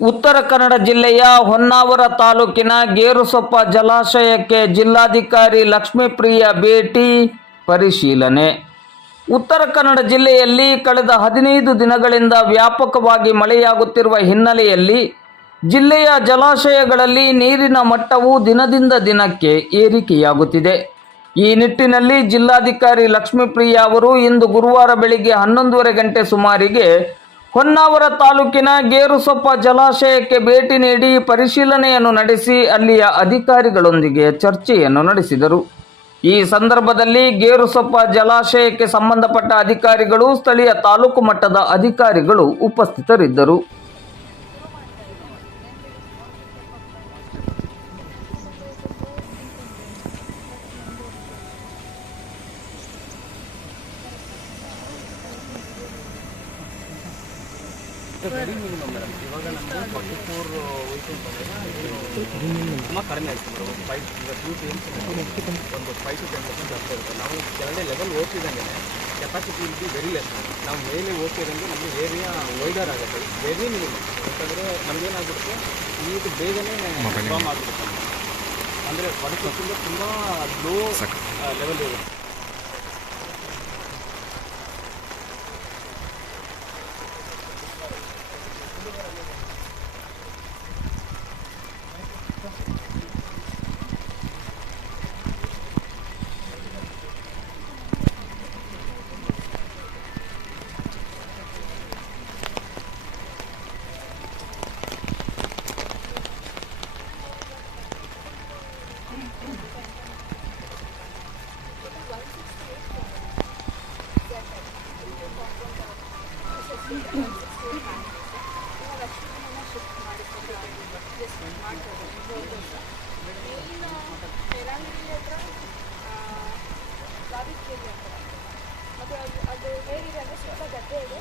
ಉತ್ತರ ಕನ್ನಡ ಜಿಲ್ಲೆಯ ಹೊನ್ನಾವರ ತಾಲೂಕಿನ ಗೇರುಸೊಪ್ಪ ಜಲಾಶಯಕ್ಕೆ ಜಿಲ್ಲಾಧಿಕಾರಿ ಲಕ್ಷ್ಮೀಪ್ರಿಯ ಭೇಟಿ ಪರಿಶೀಲನೆ. ಉತ್ತರ ಕನ್ನಡ ಜಿಲ್ಲೆಯಲ್ಲಿ ಕಳೆದ 15 ದಿನಗಳಿಂದ ವ್ಯಾಪಕವಾಗಿ ಮಳೆಯಾಗುತ್ತಿರುವ ಹಿನ್ನೆಲೆಯಲ್ಲಿ ಜಿಲ್ಲೆಯ ಜಲಾಶಯಗಳಲ್ಲಿ ನೀರಿನ ಮಟ್ಟವು ದಿನದಿಂದ ದಿನಕ್ಕೆ ಏರಿಕೆಯಾಗುತ್ತಿದೆ. ಈ ನಿಟ್ಟಿನಲ್ಲಿ ಜಿಲ್ಲಾಧಿಕಾರಿ ಲಕ್ಷ್ಮೀಪ್ರಿಯ ಅವರು ಇಂದು ಗುರುವಾರ ಬೆಳಿಗ್ಗೆ 11:30 ಗಂಟೆ ಸುಮಾರಿಗೆ ಹೊನ್ನಾವರ ತಾಲೂಕಿನ ಗೇರುಸೊಪ್ಪ ಜಲಾಶಯಕ್ಕೆ ಭೇಟಿ ನೀಡಿ ಪರಿಶೀಲನೆಯನ್ನು ನಡೆಸಿ ಅಲ್ಲಿಯ ಅಧಿಕಾರಿಗಳೊಂದಿಗೆ ಚರ್ಚೆಯನ್ನು ನಡೆಸಿದರು. ಈ ಸಂದರ್ಭದಲ್ಲಿ ಗೇರುಸೊಪ್ಪ ಜಲಾಶಯಕ್ಕೆ ಸಂಬಂಧಪಟ್ಟ ಅಧಿಕಾರಿಗಳು, ಸ್ಥಳೀಯ ತಾಲೂಕು ಮಟ್ಟದ ಅಧಿಕಾರಿಗಳು ಉಪಸ್ಥಿತರಿದ್ದರು. Very minimum madam. ಇವಾಗ ನಮಗೆ 44 ವೆಹಿಕಲ್ಸ್ ತುಂಬ ಕಡಿಮೆ ಆಯಿತು ಮೇಡಮ್. 5 ಟೂ ಟೈಮ್ಸ್ ಒಂದು 5 to 10% ಜಾಸ್ತಿ ಇರುತ್ತೆ. ನಾವು ಕೆಳಗಡೆ ಲೆವೆಲ್ ಹೋಗ್ತಿದ್ದಂಗೆ capacity will be very less. ನಾವು ಮೇಲೆ ಹೋಗ್ತಿದ್ದಂಗೆ ನಮಗೆ ಏರಿಯಾ ವೈಡರ್ ಆಗುತ್ತೆ. Very minimum. ಯಾಕಂದರೆ ನಮಗೇನಾಗುತ್ತೆ, ನೀರು ಬೇಗನೆ ಫಾರ್ಮ್ ಆಗಿರುತ್ತೆ. ಅಂದರೆ 40% ತುಂಬ ಲೋ ಲೆವೆಲ್ ಇರುತ್ತೆ. ಅದು ಹೇಗಿದೆ ಅಂದರೆ ಸ್ವಲ್ಪ ಗದ್ದೆ ಇದೆ,